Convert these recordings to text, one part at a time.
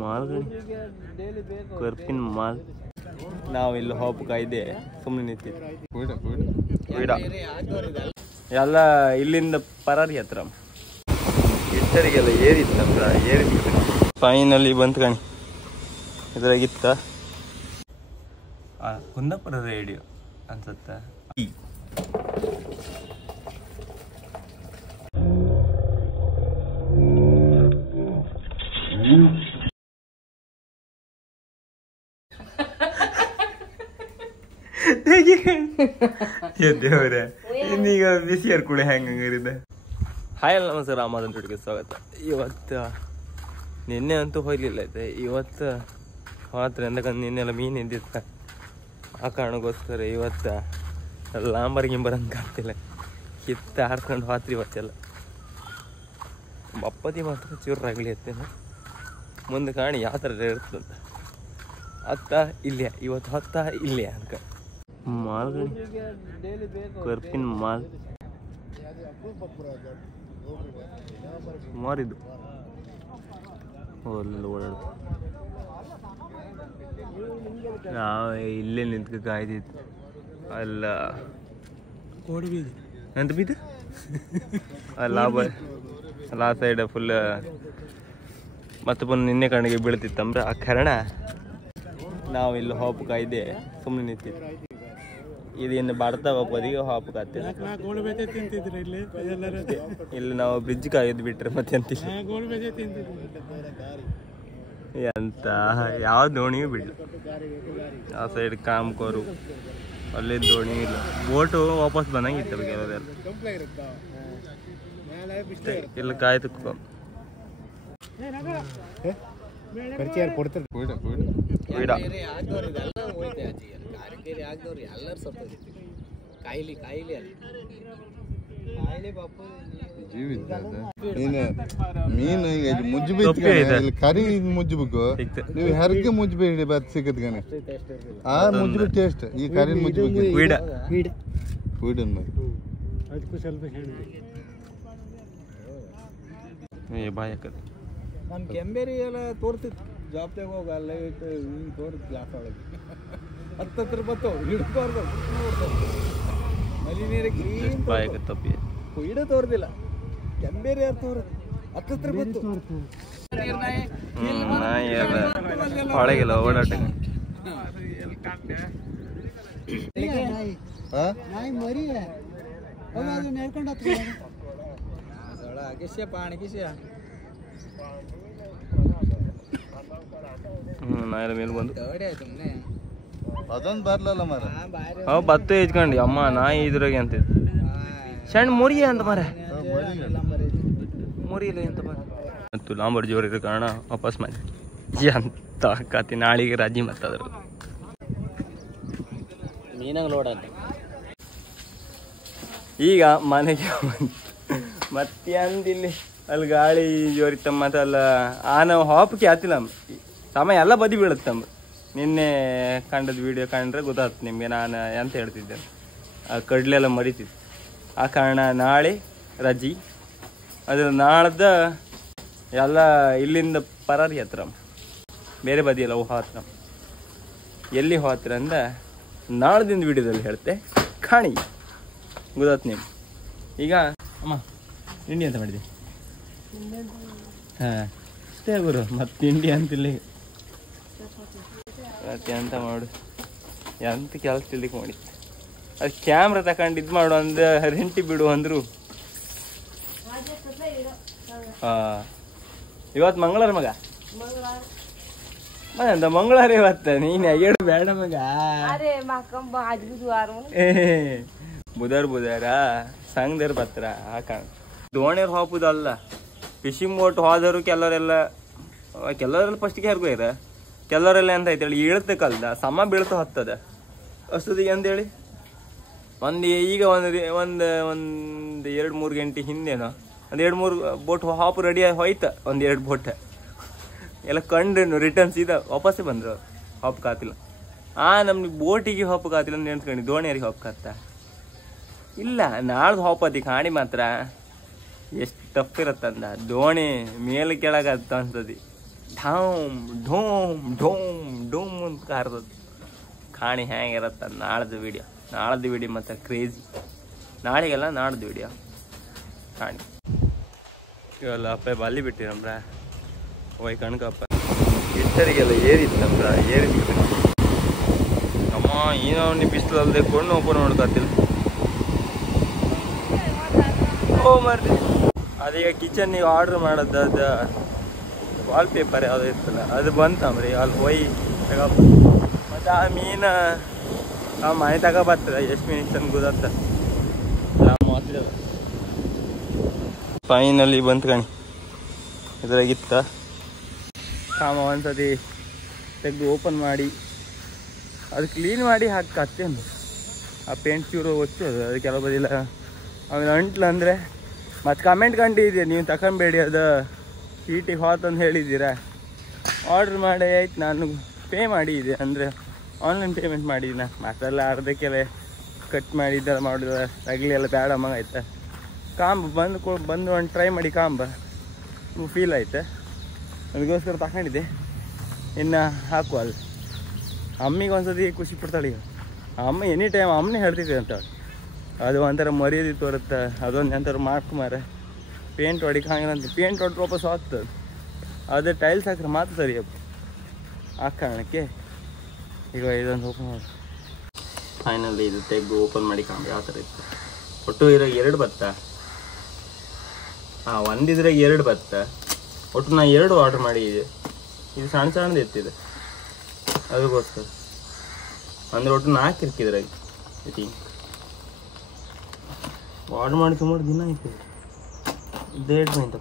ಮಾಲ್ಗಳು ಕರ್ಪಿನ ಮಾಲ್. ನಾವಿಲ್ಲಿ ಹೋಪ್ ಕಾಯ್ದೆ ಸುಮ್ಮನೆ ನಿಂತಿದ್ವಿ. ಎಲ್ಲ ಇಲ್ಲಿಂದ ಪರಾರಿ ಹತ್ರ ಇಷ್ಟರಿಗೆಲ್ಲ ಏರಿತ್ತಂದ್ರ ಏರಿತ್ತು. ಫೈನಲ್ಲಿ ಬಂತು ಕಣಿ. ಇದ್ರಾಗಿತ್ತ ಕುಂದಾಪುರ ರೇಡಿಯೋ ಅನ್ಸತ್ತ. ದೇವ್ರೆ ಇನ್ನೀಗ ಬಿಸಿಯರ್ ಕೂಡ ಹೆಂಗಂಗಿರಿದೆ. ಹಾಯ್ ಅಲ್ಲ ನಮಸ್ಕಾರ, ರಾಮದನ್ ಟೊಟ್ಟಿಗೆ ಸ್ವಾಗತ. ಇವತ್ತು ನಿನ್ನೆ ಅಂತೂ ಹೋಗ್ಲಿಲ್ಲ ಐತೆ, ಇವತ್ತು ಮಾತ್ರ ಎಂದಕ್ಕಂದು ನಿನ್ನೆಲ್ಲ ಮೀನು ಇದ್ದಿತ್ತ. ಆ ಕಾರಣಕ್ಕೋಸ್ಕರ ಇವತ್ತು ಲಾಂಬರ್ ಗಿಂಬರ್ ಅಂತ ಕಾಣ್ತಿಲ್ಲ, ಕಿತ್ತ ಹಾರ್ಕೊಂಡು ಹೋತ್ರಿ ಇವತ್ತೆಲ್ಲ. ಬಪ್ಪತಿ ಮಾತ್ರ ಚೂರಾಗಲಿ ಹತ್ತೇನೆ, ಮುಂದೆ ಕಾಣಿ ಯಾವ ಥರ ಇರ್ತದಂತ. ಹತ್ತ ಇಲ್ಲೇ ಇವತ್ತು ಹೊತ್ತ ಇಲ್ಲೇ ಅನ್ಕ ಮಾಲ್ಗಳು ಕರ್ಪಿನ ಮಾಲ್ ಮಾರಿದ್ದು ಓಡಾಡ. ನಾವು ಇಲ್ಲೇ ನಿಂತ್ಕ ಕಾಯ್ದಿತ್ತು. ಅಲ್ಲ ಎಂತ ಬೀದು ಅಲ್ಲ ಅಲ್ಲ ಆ ಸೈಡ್ ಫುಲ್ ಮತ್ತೆ ಬಂದು ನಿನ್ನೆ ಕಣ್ಣಿಗೆ ಬೀಳ್ತಿತ್ತಂದ್ರೆ ಆ ಕಾರಣ ನಾವು ಇಲ್ಲಿ ಹಾಪು ಕಾಯ್ದೆ ಸುಮ್ಮನೆ ನಿಂತಿದ್ವಿ. ಇದೇನು ಬಾಡ್ತಾ ಬದಿಗೆ ಹಾಪು ಕಾಯ್ತಿದ್ವಿ. ಇಲ್ಲಿ ನಾವು ಬ್ರಿಡ್ಜ್ ಕಾಯ್ದು ಬಿಟ್ರೆ ಮತ್ತೆ ಅಂತಿಲ್ಲ. ಎಂತ ಯಾವ ದೋಣಿಯೂ ಬಿಡ್ಲಿ. ಆ ಸೈಡ್ ಕಾಮ್ಕೋರು ಅಲ್ಲಿ ದೋಣಿ ಇಲ್ಲ, ಬೋಟು ವಾಪಸ್ ಬಂದಂಗಿತ್ತು ಕೆಲವರೆಲ್ಲ. ಇಲ್ಲ ಕಾಯ್ತು ಮೀನು ಮುಜ್ಜು ಕರಿ ಮುಜ್ಜಬೇಕು. ನೀವು ಹೆರ್ಗೆ ಮುಜ್ಜು ಬೇಡಿ ಬತ್ ಸಿಕ್ಕತ್ ಗಣೆ ಆ ಮುಜ್ಜು ಟೇಸ್ಟ್. ಈ ಕರಿ ಮುಜ್ಜು ನಾನು ಕೆಂಬೇರಿ ಎಲ್ಲ ತೋರ್ತಿತ್ತು ಜಾಬ್ದಾಗ ಹೋಗಲ್ಲ ತೋರ್ತು ಗ್ಲಾಸ್ ಒಳಗೆ ಹತ್ತತ್ರ ಬತ್ತು ಹಿಡ್ಬಾರ್ದು ಮಲಿ ನೀರಿಗೆ ಇಡ ತೋರ್ದಿಲ್ಲ. ಕೆಂಬೇರಿ ಯಾರು ತೋರ್ದು ಹತ್ತತ್ರ ಬತ್ತು ಒಳಗೆಲ್ಲ ಓಡಾಟ. ಪಾಣಿ ಕಿಸಿಯ ನಾಯರ ಮೇಲೆ ಬಂದು ಅದೊಂದು ಬರ್ಲಲ್ಲ ಮರ ಅವ್ ಬತ್ತು ಹೆಚ್ಕೊಂಡಿ ಅಮ್ಮ ನಾಯಿ ಇದ್ರಾಗೆ ಅಂತಿದ್ ಸಣ್ಣ ಮುರಿಯ ಅಂತ ಮರ ಮುರಿಯಲ್ಲ ಅಂತ ಮರ ಮತ್ತು ಲಾಂಬರ್ ಜೋರ್ ಇರೋ ಕಾರಣ ವಾಪಸ್ ಮಾಡಿ ಅಂತ ಕತಿ ನಾಳಿಗೆ ರಾಜಿ ಮತ್ತದ್ರ ಮೀನಾಗ ಲೋಡ. ಈಗ ಮನೆಗೆ ಮತ್ತೆ ಅಂದಿಲ್ಲಿ ಅಲ್ಲಿ ಗಾಳಿ ಜೋರಿತ್ತಮ್ಮ. ಮತ್ತು ಅಲ್ಲ ನಾವು ಹಾಪಕ್ಕೆ ಆತಿಲ್ಲ ಸಮಯ ಎಲ್ಲ ಬದಿ ಬೀಳುತ್ತಮ್ಮ. ನಿನ್ನೆ ಕಂಡದ್ದು ವಿಡಿಯೋ ಕಂಡ್ರೆ ಗೊತ್ತಾಗ್ತದೆ ನಿಮಗೆ ನಾನು ಎಂತ ಹೇಳ್ತಿದ್ದೆ. ಆ ಕಡ್ಲೆಲ್ಲ ಮರಿತಿತ್ತು. ಆ ಕಾರಣ ನಾಳೆ ರಜೆ. ಅದ್ರ ನಾಳ್ದ ಎಲ್ಲ ಇಲ್ಲಿಂದ ಪರಾರಿ ಹತ್ರ ಬೇರೆ ಬದಿಯಲ್ಲ ಹೋತ್ರ. ಎಲ್ಲಿ ಹೋತ್ರ ಅಂದ್ರೆ ನಾಳ್ದಿಂದ ವಿಡಿಯೋದಲ್ಲಿ ಹೇಳ್ತೆ ಕಾಣಿ ಗೊತ್ತಾಯ್ತು ನಿಮ್ಗೆ. ಈಗ ಅಮ್ಮ ತಿಂಡಿ ಅಂತ ಮಾಡಿದೆ. ಹಾಂ ಅಷ್ಟೇ ಗುರು, ಮತ್ತೆ ತಿಂಡಿ ಅಂತಿಲ್ಲ. ಮತ್ತೆ ಎಂತ ಮಾಡು, ಎಂತ ಕೆಲಸ ತಿಳ್ಲಿಕ್ಕೆ ಮಾಡಿ. ಅದು ಕ್ಯಾಮ್ರಾ ತಗೊಂಡು ಇದು ಮಾಡು ಅಂದ ರೆಂಟಿ ಬಿಡು ಅಂದರು. ಹಾಂ ಇವತ್ತು ಮಂಗಳವಾರ ಮಗ ಅಂತ ಮಂಗಳವಾರ ಇವತ್ತ ನೀನು ಹೇಳು ಬೇಡ ಮಗ. ಬುಧವಾರ ಸಂಘದವ್ರು ಬರ್ತಾರ. ಆ ಕಾರಣ ದೋಣಿಯವ್ರು ಹೋಗುದಲ್ಲ, ಫಿಶಿಂಗ್ ಬೋಟ್ ಹೋದರು ಕೆಲವರೆಲ್ಲ ಫಸ್ಟಿಗೆ ಹರ್ಗೋಯ್ರ. ಕೆಲವರೆಲ್ಲ ಎಂತ ಐತೇಳಿ ಇಳತೆ ಕಲ್ದ ಸಮ ಬೀಳ್ತಾ ಹತ್ತದ ಅಷ್ಟೊತ್ತಿಗೆ ಅಂತೇಳಿ ಈಗ ಒಂದು 2-3 ಗಂಟೆ ಹಿಂದೆನೋ ಒಂದು 2-3 ಬೋಟ್ ಹಾಪು ರೆಡಿ ಹೋಯ್ತ. 1-2 ಬೋಟ್ ಎಲ್ಲ ಕಂಡು ರಿಟರ್ನ್ಸ್ ಇದ ವಾಪಸ್ಸೇ ಬಂದ್ರು. ಹಾಪ್ ಕಾತಿಲ್ಲ. ನಮ್ಗೆ ಬೋಟಿಗೆ ಹಾಪು ಕಾತಿಲ್ಲ ಅಂತ ನೆನ್ಸ್ಕೊಂಡು ದೋಣಿಯರಿಗೆ ಹಾಪು ಕಾತ್ತ ಇಲ್ಲ. ನಾಳ್ದು ಹಾಪತಿ ಕಾಣಿ ಮಾತ್ರ ಎಷ್ಟು ಟಫ್ ಇರತ್ತಂದ. ದೋಣಿ ಮೇಲೆ ಕೆಳಗತ್ತ ಅನ್ಸದಿ. ಢಾಮ್ ಢೋಮ್ ಢೋಮ್ ಢೋಮ್ ಅಂತ ಕಾರ್ತದ. ಕಾಣಿ ಹೆಂಗಿರತ್ತ ನಾಳ್ದು ವಿಡಿಯೋ ಮತ್ತು ಕ್ರೇಜಿ. ನಾಳೆಗೆಲ್ಲ ನಾಡ್ದು ವಿಡಿಯೋ ಕಾಣಿ. ಇವೆಲ್ಲ ಅಪ್ಪ ಬಾಲಿ ಬಿಟ್ಟಿರಮ್ರ ಹೋಯ್ ಕಣ್ಕಪ್ಪ ಇಷ್ಟರಿಗೆಲ್ಲ ಏರಿತ್ತಂಬ್ರ ಏರಿತ್ತು. ಅಮ್ಮ ಏನೋ ನೀವು ಬಿಸಿಲು ಅಲ್ಲದೆ ಕೊಂಡು ಓಪನ್ ಮಾಡ್ಕೊತಿಲ್ಲ. ಓ ಮರ್ರಿ ಅದೀಗ ಕಿಚನ್ನಿಗೆ ಆರ್ಡ್ರ್ ಮಾಡೋದು ಅದು ವಾಲ್ಪೇಪರ್ ಯಾವುದೋ ಇರ್ತಲ್ಲ ಅದು ಬಂತಂಬ್ರಿ ಅಲ್ಲಿ ಹೋಯ್ ತಗೊಬ. ಮತ್ತು ಆ ಮೀನು ಆ ಮನೆ ತಗೊಬರ್ತದ ಎಷ್ಟು ಮಿನಿಟ್ಸ್ ಅಂತ ಗೊತ್ತ. ಫೈನಲಿ ಬಂತು ಕಣಿ ಇದ್ರಾಗಿತ್ತ. ಕಾಮ ಒಂದ್ಸತಿ ತೆಗೆದು ಓಪನ್ ಮಾಡಿ ಅದು ಕ್ಲೀನ್ ಮಾಡಿ ಹಾಕತ್ತೇನು ಆ ಪೇಂಟ್ ಚೂರು ಒಚ್ಚೋದು ಅದು ಕೆಲವು ಬದಿಲ್ಲ. ಆಮೇಲೆ ಅಂಟ್ಲು ಅಂದರೆ ಮತ್ತು ಕಮೆಂಟ್ ಕಂಡಿದ್ದೀರಿ ನೀವು ತಗೊಂಬೇಡಿ ಅದು ಹೀಟಿಗೆ ಹೋತಂದು ಹೇಳಿದ್ದೀರಾ. ಆರ್ಡ್ರ್ ಮಾಡಿ ಆಯ್ತು ನಾನು ಪೇ ಮಾಡಿದ್ದೆ ಅಂದರೆ ಆನ್ಲೈನ್ ಪೇಮೆಂಟ್ ಮಾಡಿದ್ದೆ. ಮತ್ತೆಲ್ಲ ಅರ್ಧಕ್ಕೆಲ್ಲ ಕಟ್ ಮಾಡಿದ್ದೆಲ್ಲ ಮಾಡಿದ ತಗಲಿ ಎಲ್ಲ ಬೇಡ ಅಮ್ಮ ಆಯ್ತಾ. ಕಾಂಬ ಬಂದು ಒಂದು ಟ್ರೈ ಮಾಡಿ ಕಾಂಬ ಫೀಲ್ ಆಯ್ತು ಅದಕ್ಕೋಸ್ಕರ ತಗೊಂಡಿದ್ದೆ. ಇನ್ನು ಹಾಕುವ ಅಲ್ಲಿ ಅಮ್ಮಿಗೆ ಒಂದ್ಸತಿ ಖುಷಿ ಪಡ್ತಾಳೆ. ಈಗ ಅಮ್ಮ ಎನಿ ಟೈಮ್ ಅಮ್ಮನೇ ಹೇಳ್ತಿದ್ದೆ ಅಂತ ಅದು ಒಂಥರ ಮರ್ಯಾದೆ ತೋರುತ್ತೆ. ಅದೊಂದು ಎಂಥರ ಮಾರ್ಕ್ ಪೇಂಟ್ ಹೊಡಿಕೆ ಹಂಗಿಲ್ಲ ಅಂತ ಪೇಂಟ್ ಹೊಡೆದು ವಾಪಸ್ ಆಗ್ತದೆ. ಅದೇ ಟೈಲ್ಸ್ ಹಾಕ್ರೆ ಮಾತ್ರ ಸರಿಯಪ್ಪ ಆ ಕಾರಣಕ್ಕೆ ಈಗ ಇದೊಂದು ಓಪನ್ ಮಾಡಿ ಫೈನಲಿ ಇದು ತೆಗೆದು ಓಪನ್ ಮಾಡಿ ಕಾಂಬ ಯಾವ ಥರ ಇತ್ತು. ಒಟ್ಟು ಇದ್ರಾಗ 2 ಬತ್ತ. ಹಾಂ ಒಂದಿದ್ರಾಗ 2 ಬತ್ತ. ಒಟ್ಟು ನಾನು 2 ಆರ್ಡ್ರ್ ಮಾಡಿದ್ದೆ. ಇದು ಸಣ್ಣದು ಇರ್ತಿದೆ ಅದಕ್ಕೋಸ್ಕರ ಅಂದರೆ ಒಟ್ಟು 4 ಇರ್ಕಿದ್ರಾಗ ಐತಿ. ಆರ್ಡ್ರ್ ಮಾಡಿ ಸುಮಾರು ದಿನ ಆಯ್ತು. 1.5 ಪಾಯಿಂಟ್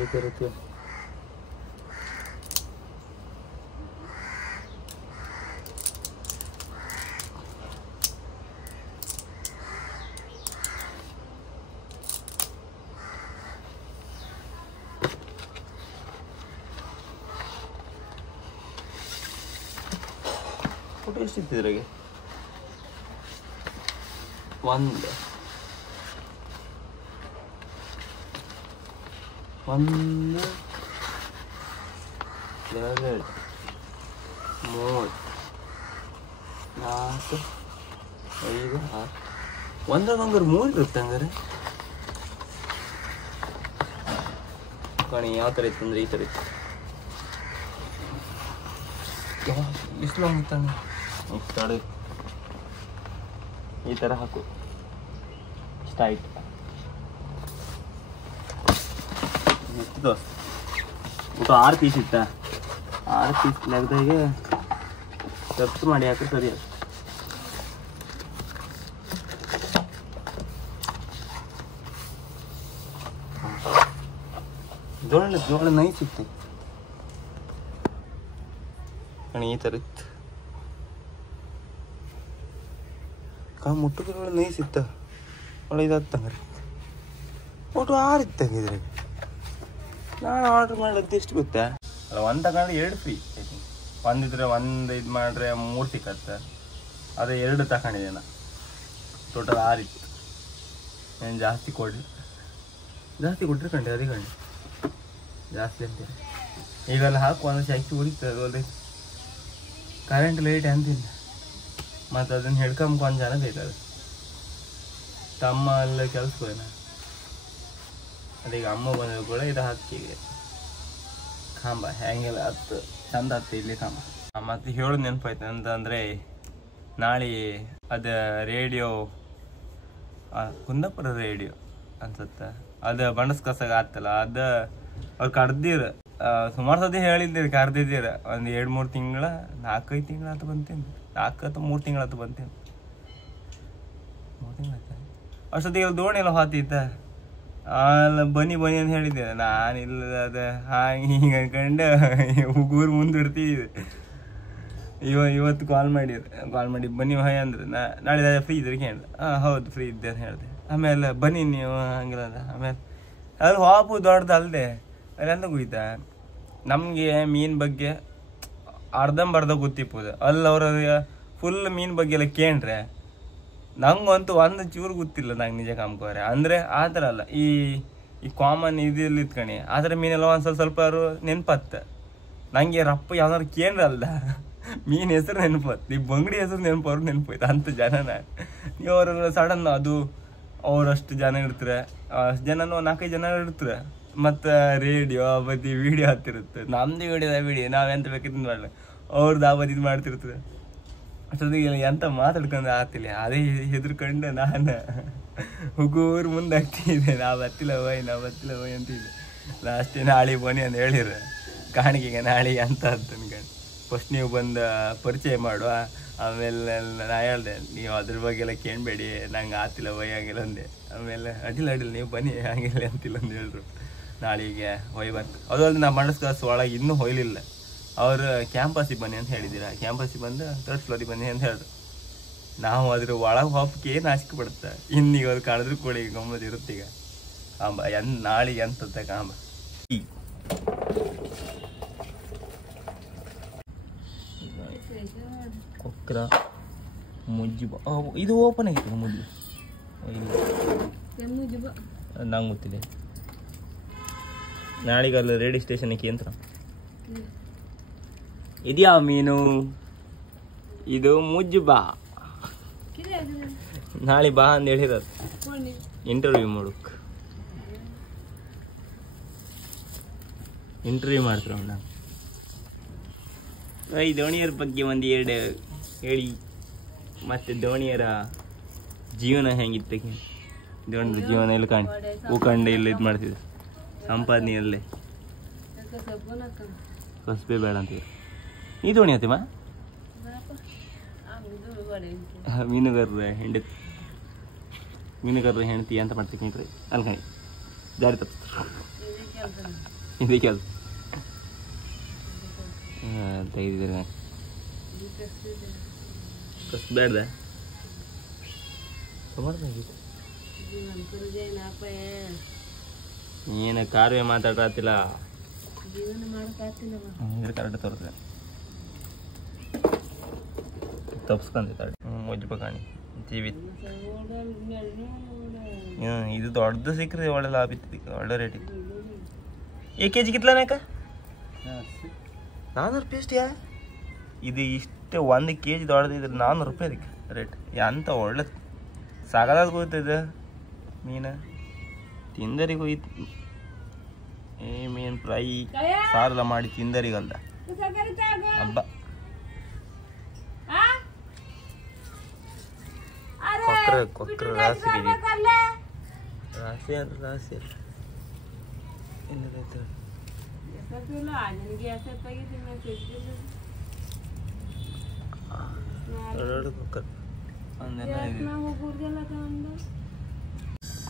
ಈ ಥರ ಇತ್ತು. ಫೋಟೋ ಎಷ್ಟಿತ್ತು ಇದ್ರಾಗೆ? 1 2 3 4 5 6 ಒಂದ್ರಾಗ ಹಂಗಾರೆ 3 ಇರುತ್ತೆ. ಹಂಗಾರೆ ಕಣಿ ಯಾವ ಥರ ಇತ್ತು ಅಂದರೆ ಈ ಥರ ಇತ್ತು. ಬಿಸಿಲು ಮುತ್ತಾನೆ ತಡ ಈ ಥರ ಹಾಕು ಸ್ಟೈಟ್ ಎಷ್ಟು ದೋಸ್ತ ಊಟ 6 ಪೀಸ್ ಇತ್ತ. 6 ಪೀಸ್ ಲೆಕ್ಕದಾಗೆ ಖರ್ಚು ಮಾಡಿ ಹಾಕಿ ಸರಿ. ಜೋಳ ನೈಸ್ ಇತ್ತು ಕಣಿ ಈ ಥರ ಇತ್ತು. ಮುಟ್ಟುಗಳ ನೈಸ್ ಇತ್ತ ಒಳ್ಳೆ ಇದಾಗ್ತಂಗ್ರಿ. ಒಟ್ಟು 6 ಇತ್ತಾಗಿದ್ರೆ ನಾನು ಆರ್ಡ್ರ್ ಮಾಡೋದು ಎಷ್ಟು ಗೊತ್ತಾ? ಅಲ್ಲ 1 ತಗೊಂಡ್ರೆ 2 ಫ್ರೀ. ಒಂದಿದ್ರೆ 1 ಇದು ಮಾಡ್ರೆ 3 ಸಿಕ್ಕತ್ತೆ. ಅದೇ 2 ತಗೊಂಡಿದ್ದೆ ನಾನು. ಟೋಟಲ್ 6 ಇತ್ತು. ಏನು ಜಾಸ್ತಿ ಕೊಟ್ಟರೆ ಕಂಡೆ ಅದೇ ಕಂಡೆ ಜಾಸ್ತಿ ಅಂತೀರಿ. ಈಗೆಲ್ಲ ಹಾಕುವ ಅಂದ್ರೆ ಶಕ್ತಿ ಉಳಿತದೆ. ಅದು ಅಲ್ಲದೆ ಕರೆಂಟ್ ಲೈಟ್ ಅಂತಿಲ್ಲ. ಮತ್ತು ಅದನ್ನು ಹಿಡ್ಕೊಂಬ ಜನ ಬೇಕಾದ್ರೆ ತಮ್ಮ ಎಲ್ಲ ಕೆಲಸಕ್ಕೆ ಅದೀಗ ಅಮ್ಮ ಬಂದ ಕೂಡ ಇದು ಹಾಕ್ತೀವಿ ಕಾಂಬ ಹೆಂಗೆಲ್ಲ ಚಂದ ಹತ್ತು ಇಲ್ಲಿ ಕಾಂಬ. ಮತ್ತು ಹೇಳೋದು ನೆನಪಾಯ್ತು ಅಂತಂದರೆ ನಾಳೆ ಅದು ರೇಡಿಯೋ ಕುಂದಾಪುರ ರೇಡಿಯೋ ಅನ್ಸುತ್ತೆ ಅದು ಬಣಸ್ಕಸಾಗ ಆತಲ್ಲ ಅದು ಅವ್ರು ಕರ್ದಿರ ಸುಮಾರು ಸತಿ ಹೇಳಿದ್ದೀರಿ ಕರ್ದಿದ್ದೀರ. ಒಂದು 2-3 ತಿಂಗಳ 4-5 ತಿಂಗಳ ಆತು ಬಂತೇನು 4 ಅಥವಾ 3 ತಿಂಗಳ ಆತು ಬಂತೇನು 3 ತಿಂಗಳ ಆಯ್ತು ಅಷ್ಟೊತ್ತಿಗೆ ದೋಣಿ ಎಲ್ಲ ಹಾತಿತ್ತ ಅಲ್ಲ ಬನ್ನಿ ಅಂತ ಹೇಳಿದ್ದೆ ನಾನಿಲ್ಲ. ಅದು ಹಾಗೆ ಹಿಂಗೆ ಅನ್ಕೊಂಡು ಹುಗೂರು ಮುಂದಿಡ್ತಿದ್ದೆ. ಇವತ್ತು ಕಾಲ್ ಮಾಡಿ ಬನ್ನಿ ಹಾಯ್ ಅಂದ್ರೆ ನಾಳೆ ಫ್ರೀ ಇದ್ರಿ ಕೇಳಿದೆ. ಹೌದು ಫ್ರೀ ಇದ್ದೆ ಅಂತ ಹೇಳಿದೆ. ಆಮೇಲೆ ಬನ್ನಿ ನೀವು ಹಂಗಿಲ್ಲ ಆಮೇಲೆ ಅದು ಹಾಪು ದೊಡ್ಡದು ಅಲ್ಲದೆ ಅಲ್ಲೆಂದ ಗೊತ್ತಾ ನಮಗೆ ಮೀನು ಬಗ್ಗೆ ಅರ್ಧಂಬರ್ಧ ಗೊತ್ತಿಪ್ಪುದು. ಅಲ್ಲಿ ಅವ್ರ ಫುಲ್ ಮೀನ್ ಬಗ್ಗೆ ಎಲ್ಲ ಕೇಳ್ರೆ ನಂಗಂತೂ ಒಂದು ಚೂರು ಗೊತ್ತಿಲ್ಲ. ನಂಗೆ ನಿಜ ಕಾಮ್ಕೋರೆ ಅಂದ್ರೆ ಆ ಥರ ಅಲ್ಲ, ಈ ಕಾಮನ್ ಇದಿಲ್ಲಿ ಇತ್ಕಣಿ ಆ ಥರ ಮೀನೆಲ್ಲ ಒಂದು ಸ್ವಲ್ಪ ನೆನ್ಪತ್ತ. ನಂಗೆ ರಪ್ಪ ಯಾವ್ದಾರು ಕೇಂದ್ರ ಅಲ್ಲ ಮೀನ್ ಹೆಸರು ನೆನಪತ್ತು, ಈ ಬಂಗಡಿ ಹೆಸರು ನೆನಪವ್ರು ನೆನಪೋಯ್ತು ಅಂತ ಜನನ. ನೀವು ಅವ್ರ ಸಡನ್ ಅದು ಅವರಷ್ಟು ಜನ ಇರ್ತಾರೆ, ಅಷ್ಟು ಜನನು 4-5 ಜನ ಇರ್ತಾರೆ. ಮತ್ತು ರೇಡಿಯೋ ಬದಿ ವಿಡಿಯೋ ಹತ್ತಿರುತ್ತೆ, ನಮ್ದು ವಿಡಿಯೋ ನಾವೆಂತ ಬೇಕಿದ್ದು ಮಾಡಲ್ಲ, ಅವ್ರದ್ದು ಆ ಬದಿ ಮಾಡ್ತಿರ್ತದೆ. ಅಷ್ಟೊತ್ತಿಗೆ ಎಂತ ಮಾತಾಡ್ಕೊಂಡು ಆಗ್ತಿಲ್ಲ, ಅದೇ ಹೆದರ್ಕೊಂಡು ನಾನು ಹುಗೂರು ಮುಂದೆ ಆಗ್ತಿದ್ದೆ, ನಾವು ಬತ್ತಿಲ್ಲ ಹೋಯ್ ಅಂತಿದ್ದೆ. ಲಾಸ್ಟ್ ನಾಳೆ ಬನ್ನಿ ಅಂತ ಹೇಳಿರ ಕಾಣಿಕೆಗೆ, ನಾಳೆ ಅಂತ ಅಂತ ಅನ್ಕೊಂಡು ಫಸ್ಟ್ ನೀವು ಬಂದು ಪರಿಚಯ ಮಾಡುವ, ಆಮೇಲೆ ನಾ ಹೇಳ್ದೆ ನೀವು ಅದ್ರ ಬಗ್ಗೆ ಎಲ್ಲ ಕೇಳಬೇಡಿ, ನಂಗೆ ಆತಿಲ್ಲ ಆಗಿಲ್ಲ ಅಂದೆ. ಆಮೇಲೆ ಅಡ್ಡಿಲ್ಲ ನೀವು ಬನ್ನಿ ಆಗಿಲ್ಲ ಅಂತಿಲ್ಲ ಅಂತ ಹೇಳಿದ್ರು. ನಾಳೆಗೆ ಹೊಯ್ ಬಂತು. ಅದೊಂದು ನಾ ಮನಸ್ಸು ಒಳಗೆ ಇನ್ನೂ ಹೊಯ್ಲಿಲ್ಲ. ಅವರು ಕ್ಯಾಂಪಸ್ಸಿಗೆ ಬನ್ನಿ ಅಂತ ಹೇಳಿದ್ದೀರಾ, ಕ್ಯಾಂಪಸ್ಸಿಗೆ ಬಂದು 3rd ಫ್ಲೋರಿಗೆ ಬನ್ನಿ ಅಂತ ಹೇಳಿದ್ರು. ನಾವು ಅದ್ರ ಒಳಗೆ ಹೋಗಕ್ಕೆ ಏನು ಆಸೆ ಪಡುತ್ತೆ, ಇನ್ನೀಗ ಅವ್ರು ಕಾಣಿದ್ರು ಕೂಡ ಈಗ ಗಮ್ಮತ್ತು ಇರುತ್ತೆ. ಈಗ ಕಾಂಬ ನಾಳೆಗೆ ಅಂತತ್ತೆ ಕಾಂಬ. ಕೊಕ್ರ ಮುಜ್ಜಿಬ ಇದು ಓಪನ್ ಆಗಿತ್ತು ಮುಜ್ಜು, ನಂಗೆ ಗೊತ್ತಿದೆ. ನಾಳೆಗಲ್ಲ ರೇಡಿಯೋ ಸ್ಟೇಷನ್ಗೆ ಯಂತ್ರ ಇದೆಯಾ ಮೀನು, ಇದು ಮುಜ್ಜು ಬಾ, ನಾಳೆ ಬಾ ಅಂತ ಹೇಳಿರೋದು ಇಂಟರ್ವ್ಯೂ ಮಾಡೋಕ್. ಇಂಟರ್ವ್ಯೂ ಮಾಡ್ತಾರ ಅವನ್ನ. ಈ ದೋಣಿಯರ ಬಗ್ಗೆ ಒಂದು 2 ಹೇಳಿ, ಮತ್ತೆ ದೋಣಿಯರ ಜೀವನ ಹೆಂಗಿತ್ತು, ದೋಣಿಯ ಜೀವನ ಎಲ್ಲಿ ಉಳ್ಕೊಂಡು ಇಲ್ಲಿ ಇದು ಮಾಡ್ತಿದ್ರು, ಸಂಪಾದನೆಯಲ್ಲೇ ಕಸಬೆ ಬೇಡ ಅಂತೀವಿ. ಈ ದೋಣಿ ಆತಿಮ್ಮ ಮೀನುಗಾರರ ಹೆಂಡತಿ ಅಂತ ಮಾಡ್ತೀನಿ ಅಲ್ಕಣಿ ಜಾರಿ ತಪ್ಪ ಇದೇ ಕೆಲಸ ತೆಗೆದಿದ್ದಾರೆ. ಕಸ್ ಬೇಡ್ದ ಏನು ಕಾರ್ಯ ಮಾತಾಡತ್ತಿಲ್ಲ, ಕರೆಕ್ಟ್ ತೋರ್ತದೆ ತಪ್ಸ್ಕೊಂಡಿ ಮುಜ್ಬೇಕಾಣಿ ಜೀವಿ. ಇದು ದೊಡ್ಡದು ಸಿಕ್ಕರೆ ಒಳ್ಳೆ ಲಾಭ ಇತ್ತು, ಒಳ್ಳೆ ರೇಟ್ ಇತ್ತು. ಕೆಜಿ ಕಿತ್ಲಾನಕ 400 ರೂಪಾಯಿ ಅಷ್ಟೇ. ಇದು ಇಷ್ಟೇ 1 kg ದೊಡ್ಡದಿದ್ರೆ 400 ರೂಪಾಯಿ ಅದಕ್ಕೆ ರೇಟ್. ಎಂತ ಒಳ್ಳೆ ಸಾಗದಾದ ಹೋಯ್ತದೆ ಮೀನು, ತಿಂದರಿಗೆ ಹೋಯ್ತು. ಮೀನು ಫ್ರೈ ಸಾರೆಲ್ಲ ಮಾಡಿ ತಿಂದರಿಗಲ್ಲ ಹಬ್ಬ. ಕೊಕ್ರ ರಾಸಿ ರಾಸಿ ಅಲ್ಲ ರಾಸಿ ಏನದೈತೆ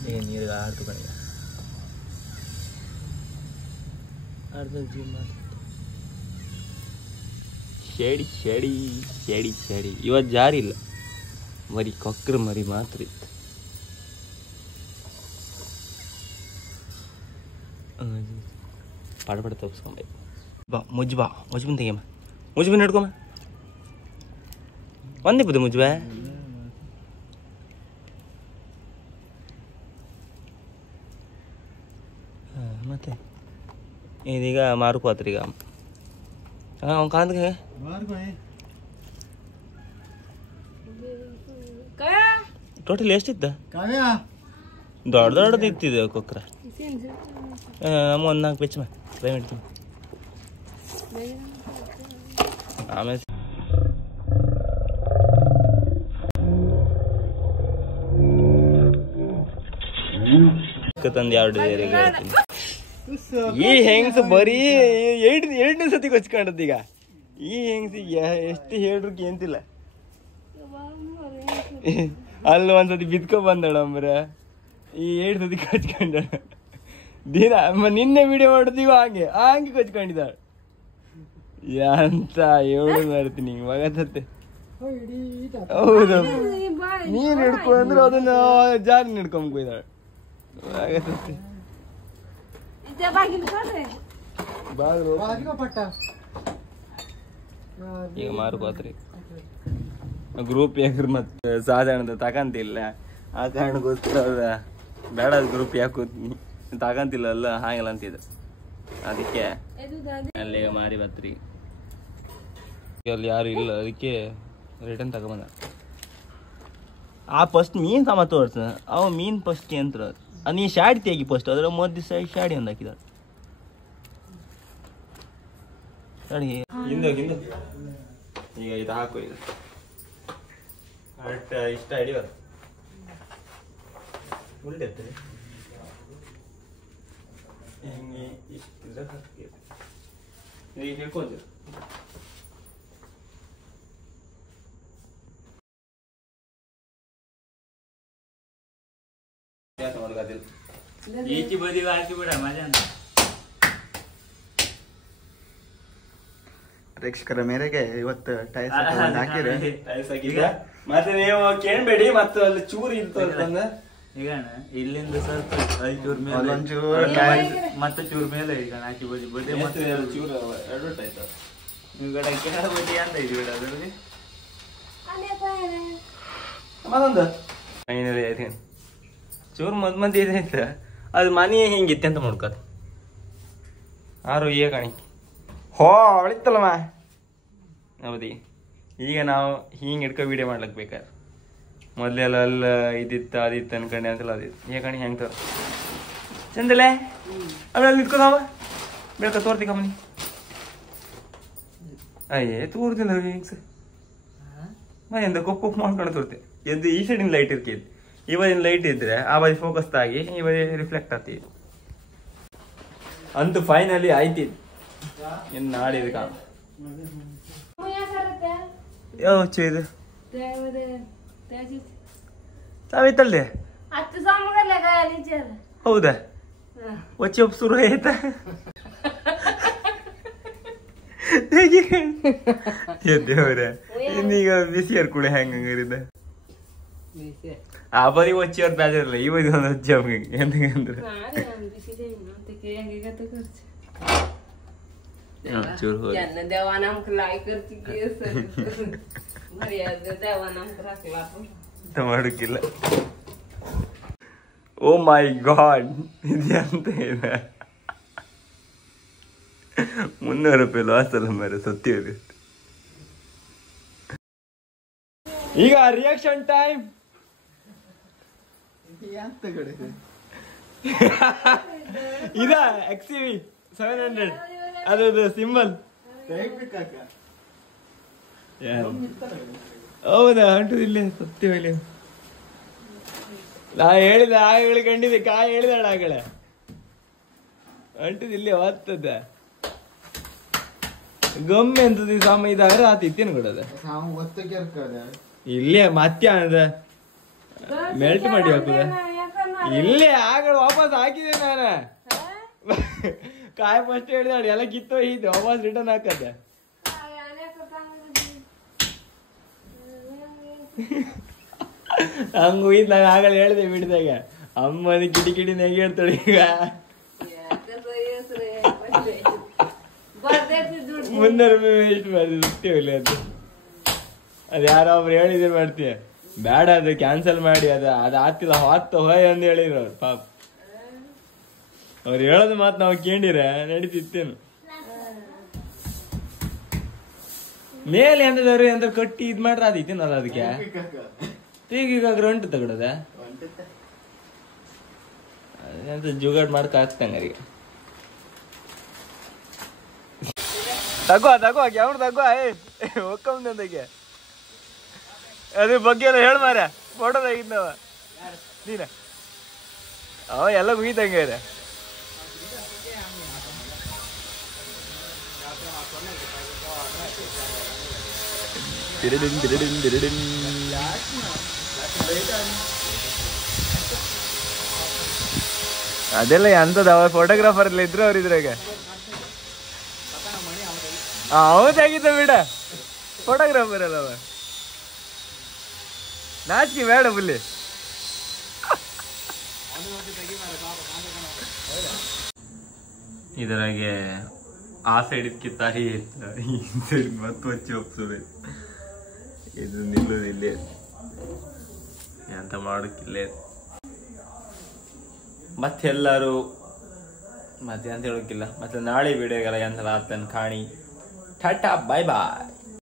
ನೀರಿಗೆ ಆಡ್ತು ಕಣ ಶೇಡಿ ಶೇಡಿ ಶೇಡಿ ಶೇಡಿ. ಇವತ್ತು ಜಾರಿ ಇಲ್ಲ, ಮರಿ ಕೊಕ್ರ ಮರಿ ಮಾತ್ರ ಇತ್ತು. ಪಡ ತಪ್ಸ್ಕೊಂಬ ಬಾ ಮುಜ್ಜು ಬಂದು ತೆಗಿಯಮ್ಮ, ಮುಜ್ಜು ಬಂದು ಹಿಡ್ಕೊಮ್ಮ. ಒಂದೇ ಬುದ್ಧ ಮುಜ್ಜು ಬಾ. ಮತ್ತೆ ಇದೀಗ ಮಾರುಪಾತ್ರೀಗ ಅವ್ನು ಕಾಂದ್ಗೆ ಟೋಟಲ್ ಎಷ್ಟಿದ್ದ? ದೊಡ್ಡದು ಇತ್ತಿದೆ ಕೊಕ್ರ. ನಮ್ಮ 1-4 ಬೆಚ್ಚ ಫ್ರೈ ಮಾಡ್ತೀನಿ. ಆಮೇಲೆ ತಂದು 2 ಹೇಳ್ತೀನಿ. ಈ ಹೆಂಗ್ಸ್ ಬರೀ 2ನೇ ಸತಿ ಕೊಚ್ಕೊಂಡದ್ದು. ಈಗ ಈ ಹೆಂಗ್ಸಿಗೆ ಎಷ್ಟು ಹೇಳ್ರಕ್ಕೆ ಏಂತಿಲ್ಲ. ಅಲ್ಲಿ ಒಂದ್ಸತಿ ಬಿದ್ಕೊ ಬಂದಳಂಬ್ರ, ಈ 2 ಸತಿ ಕೊಚ್ಕೊಂಡ ದಿನ. ನಿನ್ನೆ ವಿಡಿಯೋ ಮಾಡಿದೀವ ಹಂಗೆ ಕೊಚ್ಕೊಂಡಿದ್ದಾಳ. ಎಂತ ಹೇಳು ಮಾಡ್ತೀನಿ ಮಗತ್ತೆ. ಹೌದು, ನೀನ್ ಹಿಡ್ಕೊಂಡ್ರು ಅದನ್ನ ಜಾರಿ ಹಿಡ್ಕೊಂಡ್ಕೊಯ್ದಾಳ ಆಗತ್ತೆ. ಈಗ ಮಾರುಪಾತ್ರಿ ಗ್ರೂಪ್ ಯಾಕ್ರ ಮತ್ತೆ ಸಾಧಾರಣದ ತಕಂತಿಲ್ಲ ಆ ಕಾರಣಕ್ಕೋಸ್ಕರ ಬೇಡ ಗ್ರೂಪ್ ಯಾಕೆ ತಕಂತಿಲ್ಲ ಅಲ್ಲ ಹಾಗೆಲ್ಲ ಅಂತಿದ್ರು. ಅದಕ್ಕೆ ಅಲ್ಲಿಗ ಮಾರಿ ಬತ್ರಿ ಅಲ್ಲಿ ಯಾರು ಇಲ್ಲ, ಅದಕ್ಕೆ ರಿಟರ್ನ್ ತಗೊಂಬಂದ. ಆ ಫಸ್ಟ್ ಮೀನ್ ಸಮ ತೋರ್ಸ ಅವ ಮೀನ್ ಫಸ್ಟ್ ಅಂತ ನೀ ಶಾಡಿ ತೆಗಿ ಫಸ್ಟ್, ಅದ್ರ ಮೊದ್ಲು ಶಾಡಿ ಒಂದು ಹಾಕಿದ ಶಾಡಿ ಹಿಂದೋಗಿ ಈಗ ಇದು ಹಾಕು. ಇದು ಕರೆಕ್ಟ್ ಇಷ್ಟ ಹಿಡಿಯೋದು ಉಲ್ಡೆತ್ತೆ ಹಿಂಗೆ ಇಷ್ಟಿದ್ರೆ ಹಾಕಿ ಈಗ ಹಿಡ್ಕೊಂತೀವಿ. ಈಚಿ ಬದಿ ಹಾಕಿ ಬಿಡ ಮಜಾ ಅಂತ. ಪ್ರೇಕ್ಷಕರ ಮೇರೆಗೆ ಇವತ್ತು ಟೈಸ್ ಹಾಕಿದ್ರೆ ಮತ್ತೆ ನೀವು ಕೇಳ್ಬೇಡಿ, ಮತ್ತೆ ಅಲ್ಲಿ ಚೂರು ಇರ್ತದೆ ಈಗ ಇಲ್ಲಿಂದ ಸ್ವಲ್ಪ ಚೂರ್ ಮೇಲೆ ಮತ್ತೆ ಚೂರ್ ಮೇಲೆ ಈಗ ಹಾಕಿ ಬದಿ ಬದಿ ಮತ್ತೆ ಚೂರು ಅಡ್ವರ್ಟ್ ಆಯ್ತು ನಿಮ್ಗಡೆ ಕೇಳ ಬದಿ ಅಂತ ಇದು ಬಿಡ ಅದರಲ್ಲಿ ಮತ್ತೊಂದು ಫೈನಲಿ ಆಯ್ತು ಚೂರು ಮಧ್ಯ ಇದಾಯ್ತ. ಅದು ಮನೆ ಹಿಂಗಿತ್ತೆ ಅಂತ ಮಾಡ್ಕೋತ ಆರು ಈಗ ಕಾಣಿ ಹೋ ಅವಳಿತ್ತಲ್ಲಮ್ಮ ಹೌದಿ. ಈಗ ನಾವು ಹಿಂಗೆ ಇಟ್ಕೊ ವಿಡಿಯೋ ಮಾಡ್ಲಕ್ ಬೇಕಾದ್ರೆ ಮೊದಲೆಲ್ಲ ಅಲ್ಲ ಇದಿತ್ತ ಅದಿತ್ತು ಅನ್ಕೊಂಡೆ ಅಂತಲ್ಲ ಅದಿತ್ತು. ಈಗ ಕಾಣಿ ಹೆಂಗೆ ತೋರ್ ಚಂದಲೆ ಆಮೇಲೆ ನಿಂತ್ಕೋದವ ಬೇಕ ತೋರ್ತಿಕ ಮನಿ ಅಯ್ಯೇ ತೋರ್ತಿಲ್ಲ ಹಿಂಗೆ ಸರ್ ಮನೆಯಿಂದ ಕೊಪ್ಪು ಮಾಡ್ಕೊಂಡು ತೋರ್ತೆ ಎದ್ದು ಈ ಸೈಡಿನ ಲೈಟ್ ಇರ್ಕಿದ್ ಇವತ್ತಿನ ಲೈಟ್ ಇದ್ರೆ ಆ ಬದಿ ಫೋಕಸ್ ಆಗಿ ಈ ಬದಿ ರಿಫ್ಲೆಕ್ಟ್ ಆಗ್ತಿದ್. ಅಂತೂ ಫೈನಲಿ ಆಯ್ತಿದ್ ಇನ್ನು ನಾಡಿದ ಕಾಣ ಯಾವ ಇದು ತಾವಿತ್ತಲ್ದೆ ಹೌದಾ ಒಚ್ಚಿ ಒಪ್ಪು ಶುರು ಆಯ್ತಾ ದೇವ್ರೆ ಇನ್ನೀಗ ಬಿಸಿಯರ್ ಕೂಡ ಹೆಂಗಂಗಿರಿದ ಆ ಬದಿ ಒಚ್ಚಿ ಅವ್ರ ಬೇಜಾರಿಲ್ಲ ಈ ಬದಿ ಒಂದು ಒಚ್ಚಿ ಹಂಗೆ ಎಂತಂದ್ರೆ ಮಾಡಕ್ಕಿಲ್ಲ. ಓ ಮೈ ಗಾಡ್ ಇದೆಂತ ಇದೆ 300 ರೂಪಾಯಿ ಲಾಸ್ ಅಲ್ಲ ಮರ ಸತ್ಯ. ಈಗ ರಿಯಾಕ್ಷನ್ ಟೈಮ್. ಇದ XCV 700 ಅದು ಸಿಂಬಲ್ ಹೌದಾ ಅಂಟು ಇಲ್ಲೇ ಸತ್ಯ ಇಲ್ಲಿ ನಾ ಹೇಳಿದ ಆಗಳ ಕಂಡಿದ್ದೆ ಕಾಯಿ ಹೇಳಿದಾಳ ಆಗಳ ಅಂಟುದು ಇಲ್ಲೇ ಓದ್ತದ ಗಮ್ಮೆ ಅಂತದ ಸಾಮ ಇದಾದ್ರೆ ಆತಿತ್ತೇನು ಕೊಡದ ಇಲ್ಲೇ ಮತ್ತೆ ಅದ ಮೆಲ್ಟ್ ಮಾಡಿ ಹಾಕುದ ಇಲ್ಲೇ ಆಗಳ ವಾಪಸ್ ಹಾಕಿದೆ ನಾನು ಕಾಯಿ ಫಸ್ಟ್ ಹೇಳಿದಾಳ ಎಲ್ಲ ಕಿತ್ತೋ ಇದ್ದೆ ವಾಪಸ್ ರಿಟರ್ನ್ ಹಾಕದ ಹಂಗ ಹೋಯ್ತು. ನಾನು ಆಗಲ್ಲ ಹೇಳಿದೆ ಬಿಡಿದಾಗ ಅಮ್ಮನ ಕಿಟಿ ಕಿಟಿ ನೆಗೆ ಹೇಳ್ತಾಳೆ. ಈಗ 300 ರೂಪಾಯಿ ವೇಸ್ಟ್ ಮಾಡಿಲ್ಲ ಅದು. ಅದು ಯಾರೋ ಒಬ್ರು ಹೇಳಿದ್ರೆ ಮಾಡ್ತೀಯ ಬೇಡ ಅದು ಕ್ಯಾನ್ಸಲ್ ಮಾಡಿ ಅದು ಆಗ್ತಿಲ್ಲ ಹೊತ್ತು ಹೋಯ್ ಅಂದ್ ಹೇಳಿದ್ರು ಅವ್ರು ಪಾಪ. ಅವ್ರು ಹೇಳೋದು ಮಾತು ನಾವು ಕೇಳಿರ ನಡೀತಿತ್ತೇನು. ಮೇಲೆ ಎಂತದವ್ರು ಎಂತ ಕಟ್ಟಿ ಇದ್ ಮಾಡ್ರ ಅದಿತ್ತೇನಲ್ಲ ಅದಕ್ಕೆ ಈಗ ಗಂಟು ತಗೊಳದ ಎಂತ ಜುಗಾಡ್ ಮಾಡಕ್ ಆಗ್ತಂಗ ಅವರಿಗೆ. ತಗೋ ಯಾವ ತಗೋ ಒಕ್ಕಂದಕ್ಕೆ ಅದ್ರ ಬಗ್ಗೆ ಎಲ್ಲ ಹೇಳ ಮಾರ ಫೋಟೋದಾಗಿದ್ದವ ನೀನ ಅವ ಎಲ್ಲ ಮುಗಿತಂಗ. ಅದೆಲ್ಲ ಎಂತದ ಅವ ಫೋಟೋಗ್ರಾಫರ್ ಎಲ್ಲ ಇದ್ರು ಅವ್ರ ಇದ್ರಾಗ ಹೌದಾಗಿದ್ದ ಬಿಡ ಫೋಟೋಗ್ರಾಫರ್ ಅಲ್ಲ ಅವ ನಾಚಿಕೆ ಬೇಡ ಬುಲ್ಲಿ. ಇದರಾಗೆ ಆ ಸೈಡ್ ಕಿತ್ತಾರಿ ಈ ಸೈಡ್ ಮತ್ತೆ ಹಚ್ಚಿ ಒಪ್ಸೋದು ಇದು ನಿಲ್ಲುದು ಇಲ್ಲೇ, ಎಂತ ಮಾಡೋಕ್ಕಿಲ್ಲೇ. ಮತ್ತೆಲ್ಲರೂ ಮತ್ತೆ ಅಂತ ಹೇಳೋಕ್ಕಿಲ್ಲ. ಮತ್ತೆ ನಾಳೆ ವಿಡಿಯೋಗೆಲ್ಲ ಎಂತ ಆತನ ಕಾಣಿ. ಟಾಟಾ, ಬಾಯ್ ಬಾಯ್.